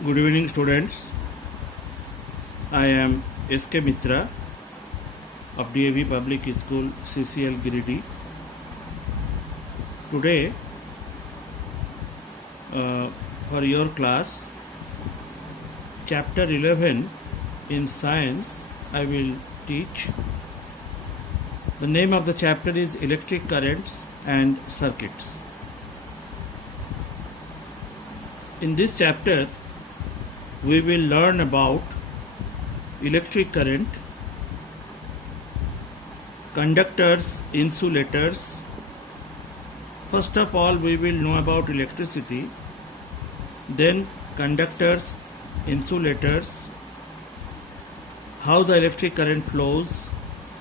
Good evening, students. I am S.K. Mitra of DAV Public School, CCL Giridih. Today, for your class, Chapter 11 in Science, I will teach. The name of the chapter is Electric Currents and Circuits. In this chapter, we will learn about electric current, conductors, insulators. First of all, we will know about electricity, then conductors, insulators, how the electric current flows,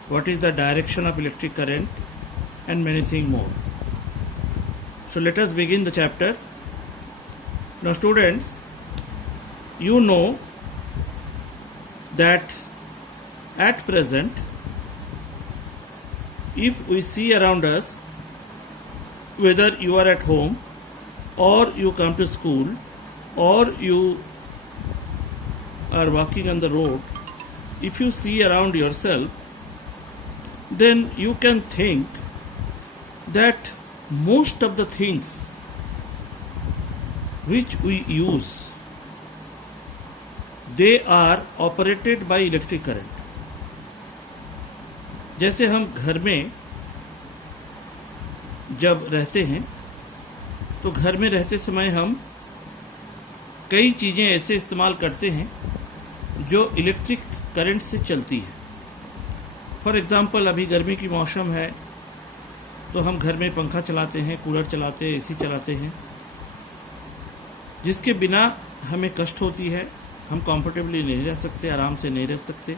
what is the direction of electric current, and many things more. So let us begin the chapter. Now students, you know that at present, if we see around us, whether you are at home or you come to school or you are walking on the road, if you see around yourself, then you can think that most of the things which we use, they are operated by electric current. जैसे हम घर में जब रहते हैं तो घर में रहते समय हम कई चीज़ें ऐसे इस्तेमाल करते हैं जो इलेक्ट्रिक करंट से चलती है. फॉर एग्ज़ाम्पल, अभी गर्मी की मौसम है तो हम घर में पंखा चलाते हैं, कूलर चलाते हैं, एसी चलाते हैं, जिसके बिना हमें कष्ट होती है. हम कंफर्टेबली नहीं रह सकते, आराम से नहीं रह सकते,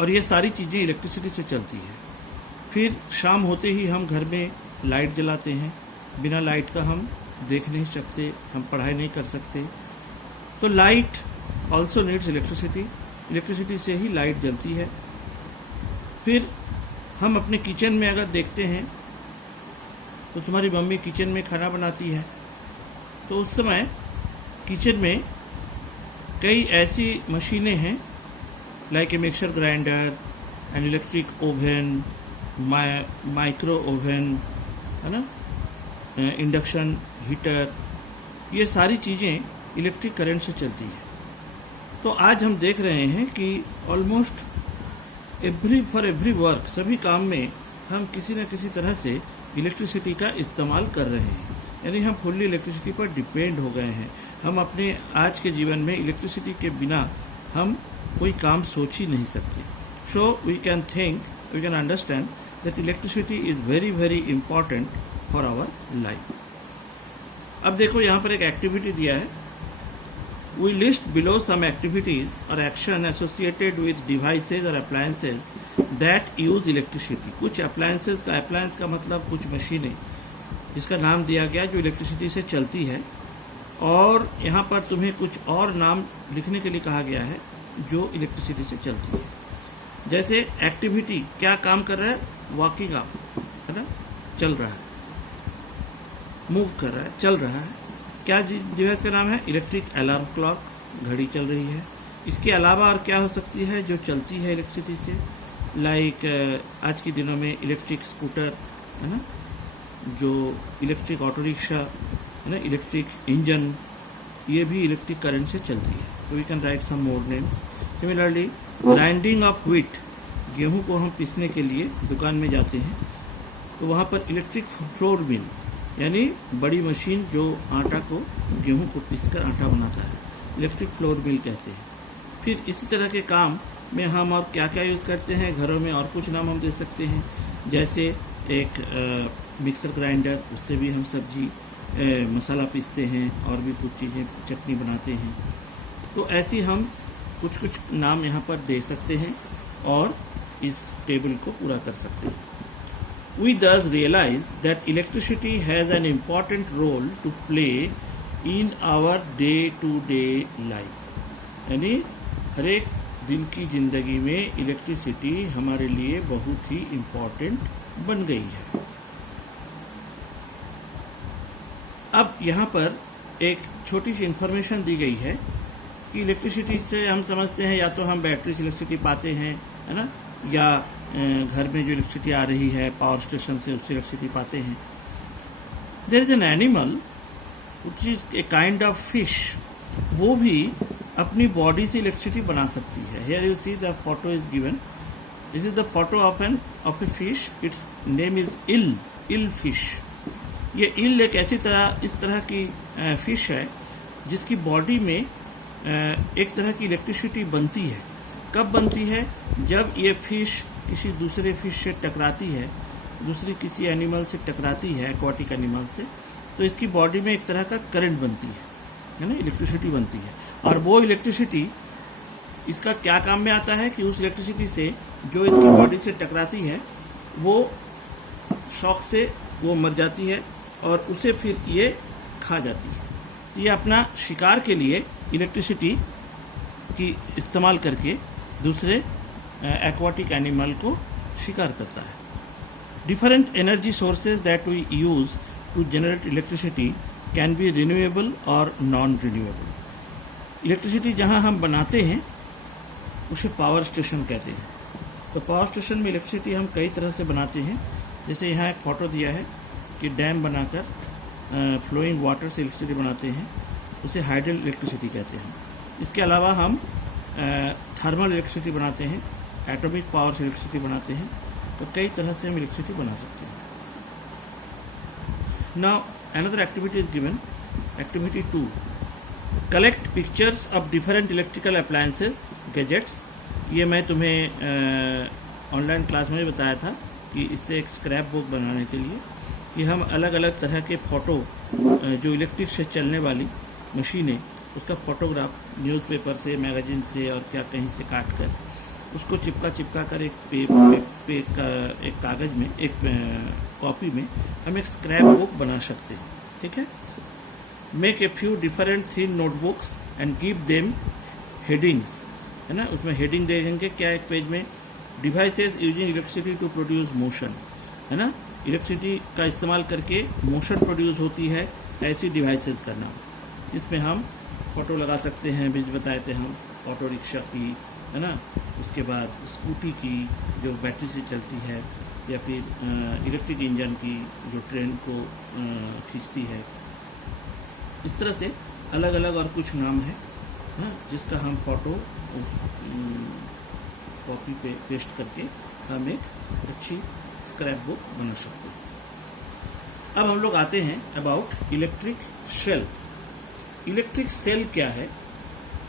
और ये सारी चीज़ें इलेक्ट्रिसिटी से चलती है. फिर शाम होते ही हम घर में लाइट जलाते हैं. बिना लाइट का हम देख नहीं सकते, हम पढ़ाई नहीं कर सकते. तो light also needs electricity. Electricity से ही लाइट जलती है. फिर हम अपने किचन में अगर देखते हैं तो तुम्हारी मम्मी किचन में खाना बनाती है, तो उस समय किचन में कई ऐसी मशीनें हैं, like a mixer grinder, an electric oven, micro oven, है ना, इंडक्शन हीटर. ये सारी चीज़ें इलेक्ट्रिक करंट से चलती है. तो आज हम देख रहे हैं कि ऑलमोस्ट फॉर एवरी वर्क, सभी काम में हम किसी न किसी तरह से इलेक्ट्रिसिटी का इस्तेमाल कर रहे हैं. यानी हम फुल्ली इलेक्ट्रिसिटी पर डिपेंड हो गए हैं. हम अपने आज के जीवन में इलेक्ट्रिसिटी के बिना हम कोई काम सोच ही नहीं सकते. So we can think, we can understand that electricity is very very important for our life. अब देखो, यहाँ पर एक एक्टिविटी दिया है. We list below some activities और एक्शन एसोसिएटेड विद डिवाइसेज और अप्लायंसेज दैट यूज इलेक्ट्रिसिटी. कुछ अप्लायंसेज का, अप्लायंस का मतलब कुछ मशीनें जिसका नाम दिया गया जो इलेक्ट्रिसिटी से चलती है, और यहाँ पर तुम्हें कुछ और नाम लिखने के लिए कहा गया है जो इलेक्ट्रिसिटी से चलती है. जैसे एक्टिविटी क्या काम कर रहा है, वॉकिंग अप, है ना, चल रहा है, मूव कर रहा है, चल रहा है. क्या डिवाइस का नाम है? इलेक्ट्रिक अलार्म क्लॉक, घड़ी चल रही है. इसके अलावा और क्या हो सकती है जो चलती है इलेक्ट्रिसिटी से, लाइक आज के दिनों में इलेक्ट्रिक स्कूटर, है ना, जो इलेक्ट्रिक ऑटो रिक्शा, है ना, इलेक्ट्रिक इंजन, ये भी इलेक्ट्रिक करंट से चलती है. तो we can write some more names. Similarly, grinding of wheat, गेहूं को हम पीसने के लिए दुकान में जाते हैं तो वहाँ पर इलेक्ट्रिक फ्लोर मिल, यानी बड़ी मशीन जो आटा को, गेहूं को पीसकर आटा बनाता है, इलेक्ट्रिक फ्लोर मिल कहते हैं. फिर इसी तरह के काम में हम और क्या क्या यूज़ करते हैं घरों में, और कुछ नाम हम दे सकते हैं. जैसे एक मिक्सर ग्राइंडर, उससे भी हम सब्जी मसाला पीसते हैं और भी कुछ चीज़ें, चटनी बनाते हैं. तो ऐसी हम कुछ कुछ नाम यहाँ पर दे सकते हैं और इस टेबल को पूरा कर सकते हैं. We thus realize that electricity has an important role to play in our day-to-day life. यानी हर एक दिन की ज़िंदगी में इलेक्ट्रिसिटी हमारे लिए बहुत ही इम्पॉर्टेंट बन गई है. अब यहाँ पर एक छोटी सी इन्फॉर्मेशन दी गई है कि इलेक्ट्रिसिटी से हम समझते हैं या तो हम बैटरी से इलेक्ट्रिसिटी पाते हैं, है ना, या घर में जो इलेक्ट्रिसिटी आ रही है पावर स्टेशन से उससे इलेक्ट्रिसिटी पाते हैं। There is an animal which is a kind of fish, वो भी अपनी बॉडी से इलेक्ट्रिसिटी बना सकती है। Here you see the photo is given, this is the photo of a fish, its name is eel fish. ये eel एक इस तरह की फिश है जिसकी बॉडी में एक तरह की इलेक्ट्रिसिटी बनती है। कब बनती है? जब ये फिश किसी दूसरे फिश से टकराती है, दूसरी किसी एनिमल से टकराती है, एक्वाटिक एनिमल से, तो इसकी बॉडी में एक तरह का करंट बनती है ना, इलेक्ट्रिसिटी बनती है। और वो इलेक्ट्रिसिटी इसका क्या काम में आता है कि उस इलेक्ट्रिसिटी से जो इसकी बॉडी से टकराती है वो शॉक से वो मर जाती है और उसे फिर ये खा जाती है। तो ये अपना शिकार के लिए इलेक्ट्रिसिटी की इस्तेमाल करके दूसरे एक्वाटिक एनिमल को शिकार करता है। Different energy sources that we use to generate electricity can be renewable और नॉन रिन्यूएबल। इलेक्ट्रिसिटी जहाँ हम बनाते हैं उसे पावर स्टेशन कहते हैं। तो पावर स्टेशन में इलेक्ट्रिसिटी हम कई तरह से बनाते हैं। जैसे यहाँ एक फोटो दिया है कि डैम बनाकर फ्लोइंग वाटर से इलेक्ट्रिसिटी बनाते हैं, उसे हाइडल इलेक्ट्रिसिटी कहते हैं। इसके अलावा हम थर्मल इलेक्ट्रिसिटी बनाते हैं, एटॉमिक पावर से इलेक्ट्रिसिटी बनाते हैं। तो कई तरह से हम इलेक्ट्रिसिटी बना सकते हैं। Now another activity is given, activity 2, collect pictures of different electrical appliances gadgets. ये मैं तुम्हें ऑनलाइन क्लास में भी बताया था कि इससे एक स्क्रैप बुक बनाने के लिए कि हम अलग अलग तरह के फ़ोटो जो इलेक्ट्रिक से चलने वाली मशीनें, उसका फ़ोटोग्राफ न्यूज़पेपर से, मैगजीन से और क्या कहीं से काट कर उसको चिपका कर एक कागज़ में, एक कॉपी में हम एक स्क्रैप बुक बना सकते हैं। ठीक है। Make a few different thin notebooks and give them headings, है ना। उसमें हेडिंग दे देंगे क्या एक पेज में, devices using electricity to produce motion, है ना। इलेक्ट्रिसिटी का इस्तेमाल करके मोशन प्रोड्यूस होती है, ऐसी डिवाइसेस करना, जिसमें हम फ़ोटो लगा सकते हैं। बीच बताए थे हम ऑटो रिक्शा की, है ना, उसके बाद स्कूटी की जो बैटरी से चलती है, या फिर इलेक्ट्रिक इंजन की जो ट्रेन को खींचती है। इस तरह से अलग अलग और कुछ नाम है, हाँ, जिसका हम फ़ोटो कॉपी पे पेस्ट करके हम एक अच्छी स्क्रैप बुक बना सकते हैं। अब हम लोग आते हैं about electric cell. Electric cell क्या है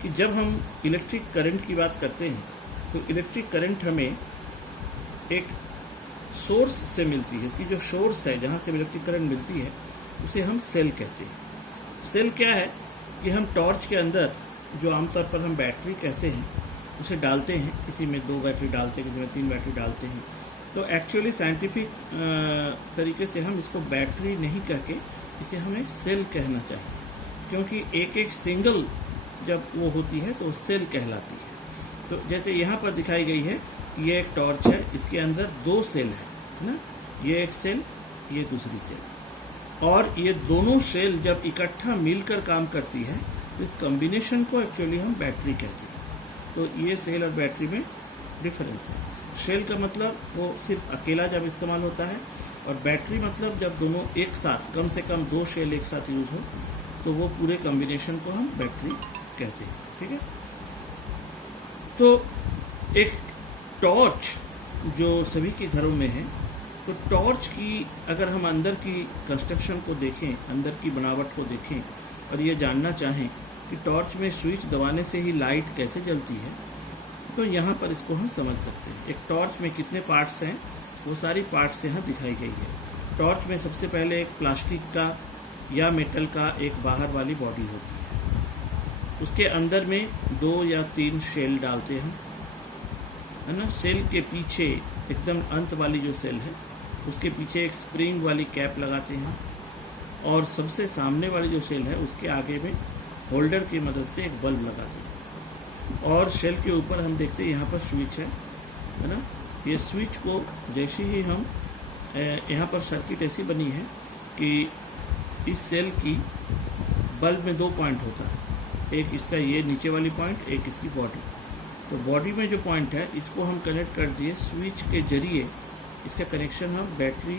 कि जब हम इलेक्ट्रिक करंट की बात करते हैं तो इलेक्ट्रिक करंट हमें एक सोर्स से मिलती है। इसकी जो सोर्स है जहाँ से इलेक्ट्रिक करंट मिलती है उसे हम सेल कहते हैं। सेल क्या है कि हम टॉर्च के अंदर जो आमतौर पर हम बैटरी कहते हैं उसे डालते हैं, किसी में 2 बैटरी डालते हैं, किसी में 3 बैटरी डालते हैं। तो एक्चुअली साइंटिफिक तरीके से हम इसको बैटरी नहीं कह के इसे हमें सेल कहना चाहिए, क्योंकि एक एक सिंगल जब वो होती है तो वो सेल कहलाती है। तो जैसे यहाँ पर दिखाई गई है, ये एक टॉर्च है, इसके अंदर 2 सेल है ना, ये एक सेल, ये दूसरी सेल, और ये दोनों सेल जब इकट्ठा मिलकर काम करती है तो इस कॉम्बिनेशन को एक्चुअली हम बैटरी कहते हैं। तो ये सेल और बैटरी में डिफरेंस है। सेल का मतलब वो सिर्फ अकेला जब इस्तेमाल होता है, और बैटरी मतलब जब दोनों एक साथ, कम से कम 2 सेल एक साथ यूज हो, तो वो पूरे कॉम्बिनेशन को हम बैटरी कहते हैं। ठीक है। तो एक टॉर्च जो सभी के घरों में है, तो टॉर्च की अगर हम अंदर की कंस्ट्रक्शन को देखें, अंदर की बनावट को देखें और ये जानना चाहें कि टॉर्च में स्विच दबाने से ही लाइट कैसे जलती है, तो यहाँ पर इसको हम समझ सकते हैं। एक टॉर्च में कितने पार्ट्स हैं, वो सारी पार्ट्स यहाँ दिखाई गई है। टॉर्च में सबसे पहले एक प्लास्टिक का या मेटल का एक बाहर वाली बॉडी होती है, उसके अंदर में 2 या 3 सेल डालते हैं, है ना। सेल के पीछे एकदम अंत वाली जो सेल है उसके पीछे एक स्प्रिंग वाली कैप लगाते हैं, और सबसे सामने वाली जो सेल है उसके आगे में होल्डर की मदद से एक बल्ब लगाते हैं। और सेल के ऊपर हम देखते हैं यहाँ पर स्विच है ना। ये स्विच को जैसे ही हम यहाँ पर सर्किट ऐसी बनी है कि इस सेल की बल्ब में 2 पॉइंट होता है, एक इसका ये नीचे वाली पॉइंट, एक इसकी बॉडी। तो बॉडी में जो पॉइंट है इसको हम कनेक्ट कर दिए स्विच के जरिए, इसका कनेक्शन हम बैटरी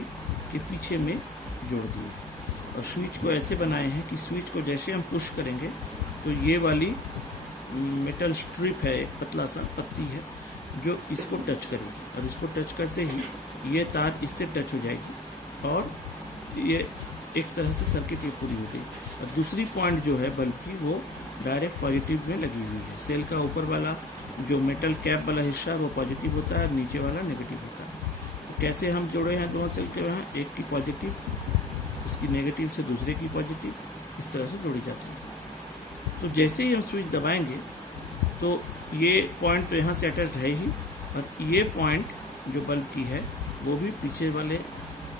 के पीछे में जोड़ दिए और स्विच को ऐसे बनाए हैं कि स्विच को जैसे हम पुश करेंगे तो ये वाली मेटल स्ट्रिप है, एक पतला सा पत्ती है जो इसको टच करेगी और इसको टच करते ही ये तार इससे टच हो जाएगी और ये एक तरह से सर्किट ये पूरी हो गई। और दूसरी पॉइंट जो है बल्ब की वो डायरेक्ट पॉजिटिव में लगी हुई है। सेल का ऊपर वाला जो मेटल कैप वाला हिस्सा वो पॉजिटिव होता है और नीचे वाला नेगेटिव होता है। तो कैसे हम जोड़े हैं दोनों सेल के वहाँ, एक की पॉजिटिव, इसकी नेगेटिव से दूसरे की पॉजिटिव, इस तरह से जोड़ी जाती है। तो जैसे ही हम स्विच दबाएंगे तो ये पॉइंट तो यहाँ से अटैच्ड है ही और ये पॉइंट जो बल्ब की है वो भी पीछे वाले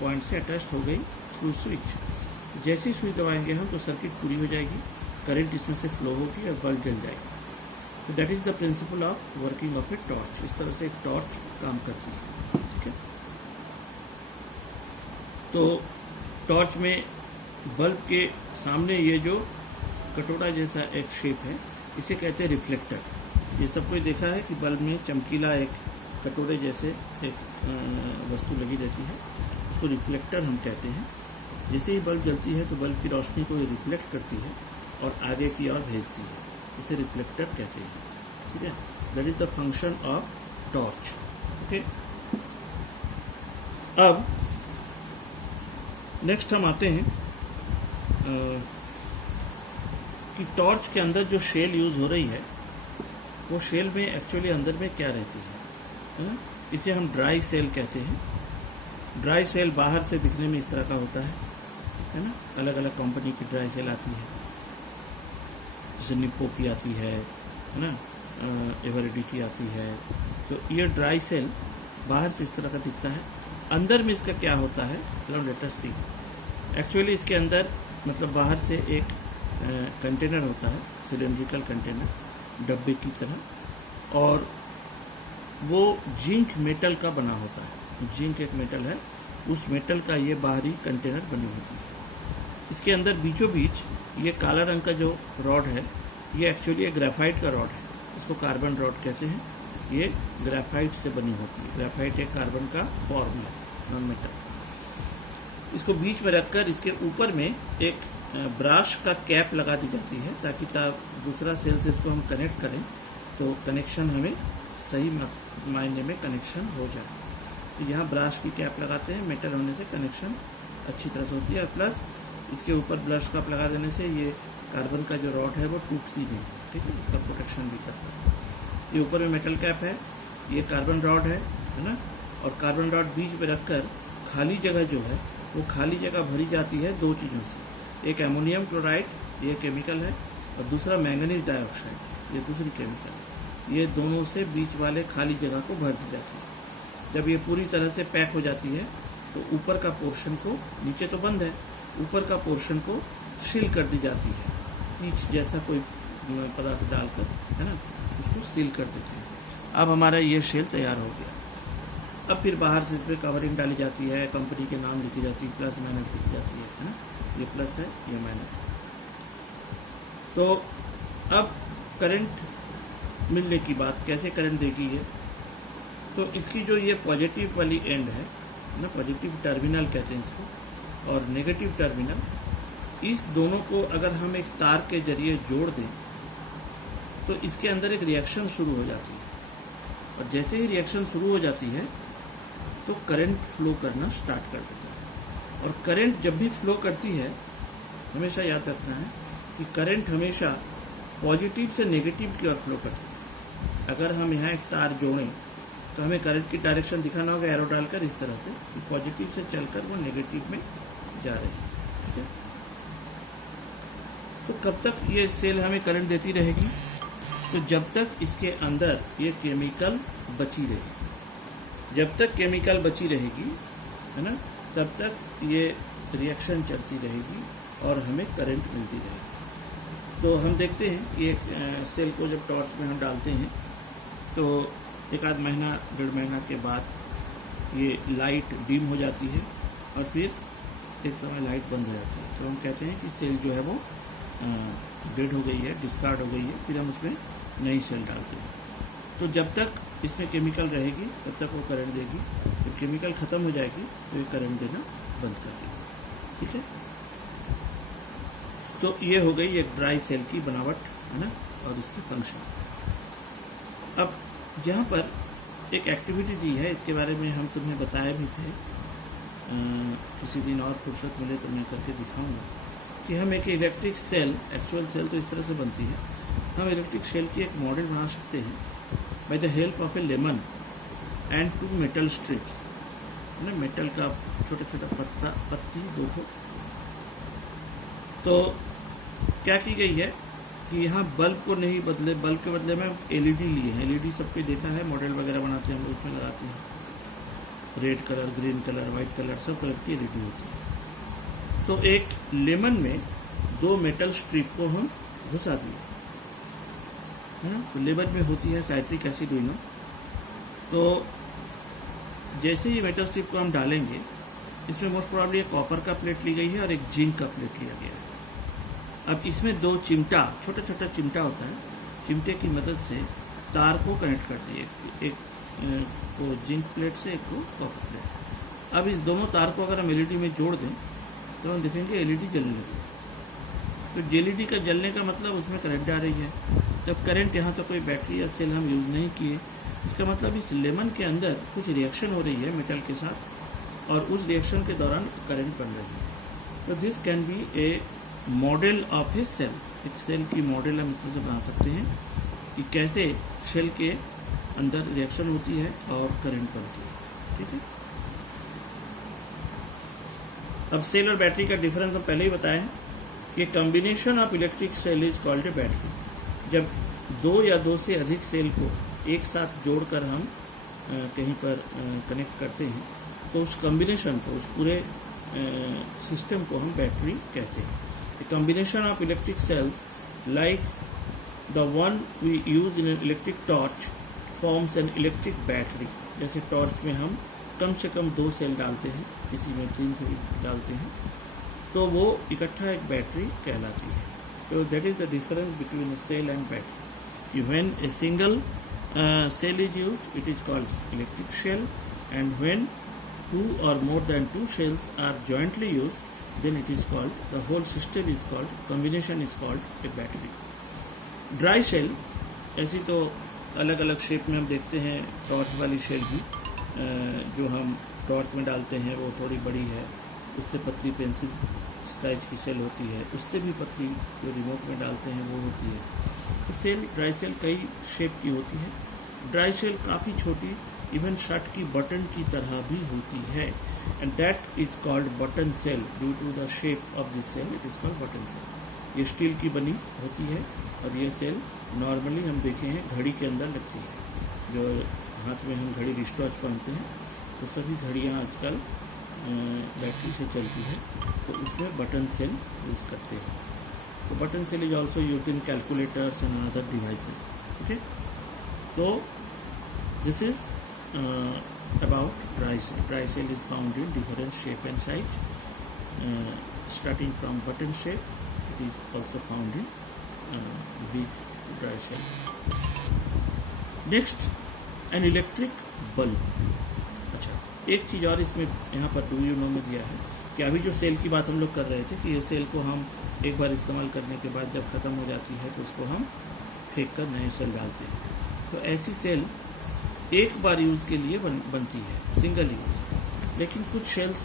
पॉइंट से अटैच्ड हो गई थ्रू स्विच। जैसे ही स्विच दबाएंगे हम तो सर्किट पूरी हो जाएगी, करंट इसमें से फ्लो होगी और बल्ब जल जाएगी। तो that is the principle of working of a torch. इस तरह से एक टॉर्च काम करती है, ठीक है। तो टॉर्च में बल्ब के सामने ये जो कटोरा जैसा एक शेप है इसे कहते हैं रिफ्लेक्टर। ये सब कोई देखा है कि बल्ब में चमकीला एक कटोरे जैसे एक वस्तु लगी रहती है, उसको रिफ्लेक्टर हम कहते हैं। जैसे ही बल्ब जलती है तो बल्ब की रोशनी को ये रिफ्लेक्ट करती है और आगे की ओर भेजती है, इसे रिफ्लेक्टर कहते हैं, ठीक है। That is the function of torch, okay. अब नेक्स्ट हम आते हैं कि टॉर्च के अंदर जो शेल यूज़ हो रही है वो शेल में एक्चुअली अंदर में क्या रहती है ना। इसे हम ड्राई सेल कहते हैं। ड्राई सेल बाहर से दिखने में इस तरह का होता है ना। अलग अलग कंपनी की ड्राई सेल आती है, जैसे निप्पो की आती है ना, एवरेडी की आती है। तो ये ड्राई सेल बाहर से इस तरह का दिखता है। अंदर में इसका क्या होता है, लेट अस सी। एक्चुअली इसके अंदर मतलब बाहर से एक कंटेनर होता है, सिलेंड्रिकल कंटेनर, डब्बे की तरह, और वो जिंक मेटल का बना होता है। जिंक एक मेटल है, उस मेटल का ये बाहरी कंटेनर बनी होती है। इसके अंदर बीचों बीच ये काला रंग का जो रॉड है ये एक्चुअली एक ग्रेफाइट का रॉड है, इसको कार्बन रॉड कहते हैं। ये ग्रेफाइट से बनी होती है। ग्रेफाइट एक कार्बन का फॉर्म है, नॉन मेटल। इसको बीच में रखकर इसके ऊपर में एक ब्राश का कैप लगा दी जाती है ताकि दूसरा सेल से इसको हम कनेक्ट करें तो कनेक्शन हमें सही मायने में कनेक्शन हो जाए। तो यहाँ ब्राश की कैप लगाते हैं, मेटल होने से कनेक्शन अच्छी तरह से होती है। और प्लस इसके ऊपर ब्रश कप लगा देने से ये कार्बन का जो रॉड है वो टूटती नहीं, ठीक है, इसका प्रोटेक्शन भी करता है। ये ऊपर में मेटल कैप है, ये कार्बन रॉड है ना। और कार्बन रॉड बीच में रखकर खाली जगह जो है वो खाली जगह भरी जाती है दो चीज़ों से। एक एमोनियम क्लोराइड, ये केमिकल है, और दूसरा मैंगनीज डाइऑक्साइड, ये दूसरी केमिकल है। ये दोनों से बीच वाले खाली जगह को भर दी जाती है। जब ये पूरी तरह से पैक हो जाती है तो ऊपर का पोर्शन को, नीचे तो बंद है, ऊपर का पोर्शन को सील कर दी जाती है, पीच जैसा कोई पदार्थ डालकर, है ना, उसको सील कर देते हैं। अब हमारा ये शेल तैयार हो गया। अब फिर बाहर से इसमें कवरिंग डाली जाती है, कंपनी के नाम लिखी जाती है, प्लस माइनस लिखी जाती है ना। ये प्लस है, ये माइनस है। तो अब करंट मिलने की बात, कैसे करंट देगी ये, तो इसकी जो ये पॉजिटिव वाली एंड है ना, पॉजिटिव टर्मिनल कहते हैं इसको, और नेगेटिव टर्मिनल, इस दोनों को अगर हम एक तार के जरिए जोड़ दें तो इसके अंदर एक रिएक्शन शुरू हो जाती है। और जैसे ही रिएक्शन शुरू हो जाती है तो करंट फ्लो करना स्टार्ट कर देता है। और करंट जब भी फ्लो करती है, हमेशा याद रखना है कि करंट हमेशा पॉजिटिव से नेगेटिव की ओर फ्लो करती है। अगर हम यहाँ एक तार जोड़ें तो हमें करंट की डायरेक्शन दिखाना होगा एरो डालकर, इस तरह से कि पॉजिटिव से चलकर वो नेगेटिव में जा रही है, ठीक है। तो कब तक ये सेल हमें करंट देती रहेगी, तो जब तक इसके अंदर ये केमिकल बची रहेगी। जब तक केमिकल बची रहेगी, है ना, तब तक ये रिएक्शन चलती रहेगी और हमें करंट मिलती रहेगी। तो हम देखते हैं कि एक सेल को जब टॉर्च में हम डालते हैं तो एक आध महीना, डेढ़ महीना के बाद ये लाइट डिम हो जाती है और फिर एक समय लाइट बंद हो जाती है। तो हम कहते हैं कि सेल जो है वो डेड हो गई है, डिस्कार्ड हो गई है, फिर हम उसमें नई सेल डालते हैं। तो जब तक इसमें केमिकल रहेगी तब तक वो करंट देगी, जब केमिकल ख़त्म हो जाएगी तो ये करंट देना बंद कर देगी। ठीक है, तो ये हो गई एक ड्राई सेल की बनावट, है ना, और इसकी फंक्शन। अब यहाँ पर एक एक्टिविटी दी है, इसके बारे में हम तुम्हें बताए भी थे, किसी दिन और फुर्सत मिले तो मैं करके दिखाऊंगा कि हम एक इलेक्ट्रिक सेल, एक्चुअल सेल तो इस तरह से बनती है, हम इलेक्ट्रिक सेल की एक मॉडल बना सकते हैं by the help of A lemon and 2 metal strips, है ना, मेटल का छोटा छोटा पत्ती 2 ठो। तो क्या की गई है कि यहाँ बल्ब को नहीं बदले, बल्ब के बदले में एलईडी लिए हैं। एलईडी सबके देखा है, मॉडल वगैरह बनाते हैं हम लोग, उसमें लगाते हैं, red colour, green colour, white colour, सब कलर की एलईडी होती है। तो एक लेमन में 2 मेटल स्ट्रिप को हम घुसा दिए, है ना। तो लेमन में होती है साइट्रिक एसिड इनो। तो जैसे ही मेटल स्ट्रिप को हम डालेंगे, इसमें मोस्ट प्रोबेबली एक कॉपर का प्लेट ली गई है और एक जिंक का प्लेट लिया गया है। अब इसमें 2 चिमटा, छोटा छोटा चिमटा होता है, चिमटे की मदद से तार को कनेक्ट करते हैं, एक को जिंक प्लेट से, एक को कॉपर प्लेट से। अब इस दोनों तार को अगर हम एलईडी में जोड़ दें तो हम देखेंगे एलईडी जलने लगेगी। तो एलईडी का जलने का मतलब उसमें करंट जा रही है। जब करंट, यहाँ तो कोई बैटरी या सेल हम यूज़ नहीं किए, इसका मतलब इस लेमन के अंदर कुछ रिएक्शन हो रही है मेटल के साथ, और उस रिएक्शन के दौरान करंट बन रही है। तो this can be a model of a cell. एक सेल की मॉडल हम इस तरह से बना सकते हैं कि कैसे सेल के अंदर रिएक्शन होती है और करंट बनती है। ठीक है, अब सेल और बैटरी का डिफरेंस हम पहले ही बताया है कि combination of electric cell is called a battery. जब 2 या 2 से अधिक सेल को एक साथ जोड़कर हम कहीं पर कनेक्ट करते हैं तो उस कॉम्बिनेशन को, उस पूरे सिस्टम को हम बैटरी कहते हैं। A combination of electric cells like the one we use in an electric torch forms an electric battery। जैसे टॉर्च में हम कम से कम 2 सेल डालते हैं, किसी में 3 से भी डालते हैं, तो वो इकट्ठा एक बैटरी कहलाती है। तो that is the difference between a cell and battery। When a single cell is used, it is called electric cell, and when 2 or more than 2 cells are jointly used, then it is called, the whole system is called, combination is called a battery। Dry cell, ऐसी तो अलग अलग shape में हम देखते हैं। Torch वाली cell भी जो हम टॉर्च में डालते हैं वो थोड़ी बड़ी है, उससे पतली पेंसिल साइज की सेल होती है, उससे भी पतली जो रिमोट में डालते हैं वो होती है। तो सेल, ड्राई सेल कई शेप की होती है। ड्राई सेल काफ़ी छोटी, इवन शर्ट की बटन की तरह भी होती है, and that is called button cell. Due to the shape of this cell it is called button cell. ये स्टील की बनी होती है और ये सेल नॉर्मली हम देखे हैं घड़ी के अंदर लगती है। जो हाथ में हम घड़ी, रिस्ट वॉच पहनते हैं, तो सभी घड़ियाँ आजकल बैटरी से चलती है, तो उसमें बटन सेल यूज़ करते हैं। तो button cell is also used in calculators and other devices. Okay, तो this is about dry cell. Dry cell is found in different shape and size, starting from button shape. It is also found in big dry cell. Next, an electric bulb. अच्छा, एक चीज़ और इसमें यहाँ पर do you know में दिया है कि अभी जो सेल की बात हम लोग कर रहे थे कि ये सेल को हम एक बार इस्तेमाल करने के बाद जब ख़त्म हो जाती है तो उसको हम फेंक कर नए सेल डालते हैं। तो ऐसी सेल एक बार यूज़ के लिए बनती है, सिंगल यूज़। लेकिन कुछ सेल्स,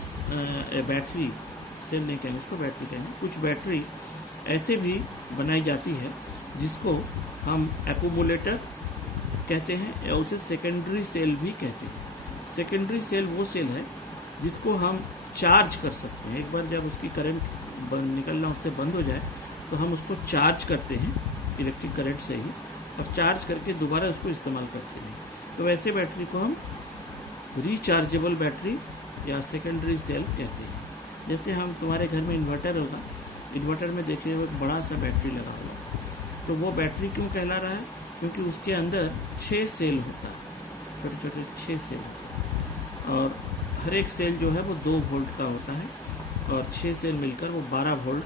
बैटरी सेल नहीं कहेंगे उसको, बैटरी कहेंगे, कुछ बैटरी ऐसे भी बनाई जाती है जिसको हम एक्यूमुलेटर कहते हैं या उसे सेकेंडरी सेल भी कहते हैं। सेकेंडरी सेल वो सेल है जिसको हम चार्ज कर सकते हैं। एक बार जब उसकी करंट निकलना उससे बंद हो जाए तो हम उसको चार्ज करते हैं इलेक्ट्रिक करंट से ही, और चार्ज करके दोबारा उसको इस्तेमाल करते हैं। तो वैसे बैटरी को हम रिचार्जेबल बैटरी या सेकेंडरी सेल कहते हैं। जैसे हम, तुम्हारे घर में इन्वर्टर होगा, इन्वर्टर में देखिए एक बड़ा सा बैटरी लगा होगा, तो वो बैटरी क्यों कहला रहा है? क्योंकि उसके अंदर 6 सेल होता है, छोटे छोटे 6 सेल होते हैं, और हर एक सेल जो है वो 2 वोल्ट का होता है, और 6 सेल मिलकर वो 12 वोल्ट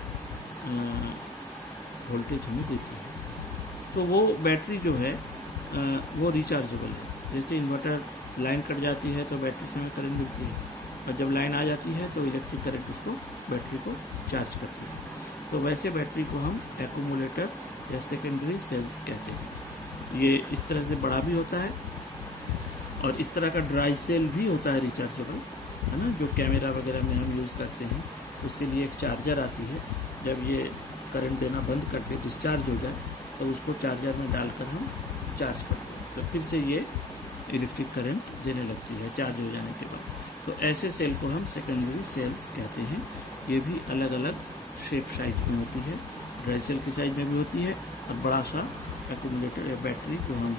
वोल्टेज हमें देती है। तो वो बैटरी जो है वो रिचार्जेबल है। जैसे इन्वर्टर लाइन कट जाती है तो बैटरी से हमें करंट मिलती है, और जब लाइन आ जाती है तो इलेक्ट्रिक करंट उसको बैटरी को चार्ज करती है। तो वैसे बैटरी को हम एक्यूमुलेटर या सेकेंडरी सेल्स कहते हैं। ये इस तरह से बड़ा भी होता है, और इस तरह का ड्राई सेल भी होता है रिचार्जेबल, है ना, जो कैमरा वगैरह में हम यूज़ करते हैं। उसके लिए एक चार्जर आती है, जब ये करंट देना बंद करके डिस्चार्ज हो जाए तो उसको चार्जर में डालकर हम चार्ज करते हैं, तो फिर से ये इलेक्ट्रिक करंट देने लगती है चार्ज हो जाने के बाद। तो ऐसे सेल को हम सेकेंडरी सेल्स कहते हैं। ये भी अलग अलग शेप साइज में होती है, ड्राई सेल की साइज में भी होती है, और बड़ा सा एक्यूमुलेटर या बैटरी जो हम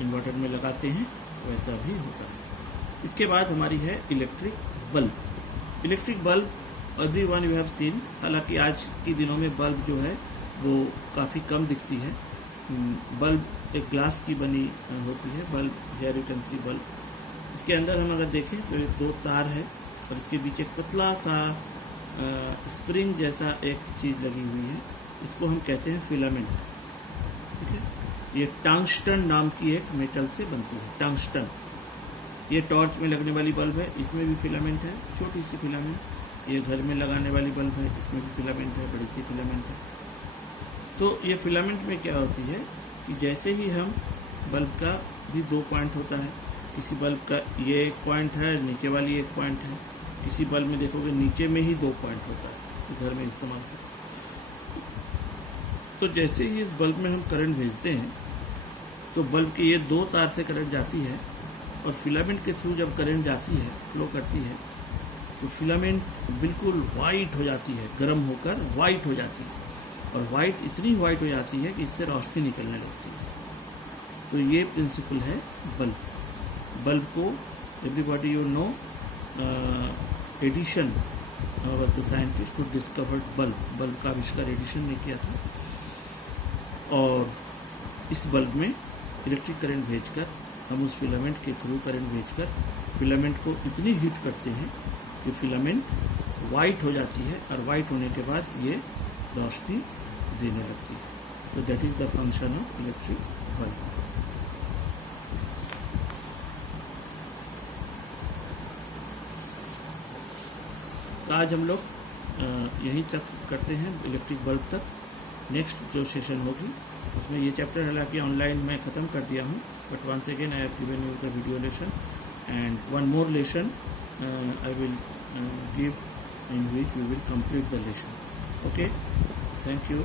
इन्वर्टर में लगाते हैं वैसा भी होता है। इसके बाद हमारी है electric bulb. Electric bulb every one you have seen. हालांकि आज के दिनों में बल्ब जो है वो काफ़ी कम दिखती है। बल्ब एक ग्लास की बनी होती है bulb, here you can see bulb. इसके अंदर हम अगर देखें तो ये 2 तार है, और इसके बीच एक पतला सा स्प्रिंग जैसा एक चीज़ लगी हुई है, इसको हम कहते हैं फिलामेंट। ठीक है, ये टंगस्टन नाम की एक मेटल से बनती है, टंगस्टन। ये टॉर्च में लगने वाली बल्ब है, इसमें भी फिलामेंट है, छोटी सी फिलामेंट। ये घर में लगाने वाली बल्ब है, इसमें भी फिलामेंट है, बड़ी सी फिलामेंट है। तो ये फिलामेंट में क्या होती है कि जैसे ही हम बल्ब का भी 2 पॉइंट होता है, किसी बल्ब का ये एक पॉइंट है, नीचे वाली एक पॉइंट है, किसी बल्ब में देखोगे नीचे में ही 2 पॉइंट होता है, तो घर में इस्तेमाल करते हैं। तो जैसे ही इस बल्ब में हम करंट भेजते हैं तो बल्ब के ये 2 तार से करंट जाती है, और फिलामेंट के थ्रू जब करंट जाती है, फ्लो करती है, तो फिलामेंट बिल्कुल वाइट हो जाती है, गर्म होकर वाइट हो जाती है, और वाइट इतनी वाइट हो जाती है कि इससे रोशनी निकलने लगती है। तो ये प्रिंसिपल है बल्ब। बल्ब को everybody you know Edison was the scientist who discovered bulb. Bulb का आविष्कार एडिशन ने किया था, और इस बल्ब में इलेक्ट्रिक करंट भेजकर हम उस फिलामेंट के थ्रू करंट भेजकर फिलामेंट को इतनी हीट करते हैं कि फिलामेंट वाइट हो जाती है, और वाइट होने के बाद ये रोशनी देने लगती है। तो that is the function of electric bulb. तो आज हम लोग यहीं तक करते हैं, इलेक्ट्रिक बल्ब तक। नेक्स्ट जो सेशन होगी उसमें ये चैप्टर हालांकि ऑनलाइन मैं ख़त्म कर दिया हूँ, but once again I have given you the video lesson, and one more lesson I will give in which we will complete the lesson. Okay, thank you.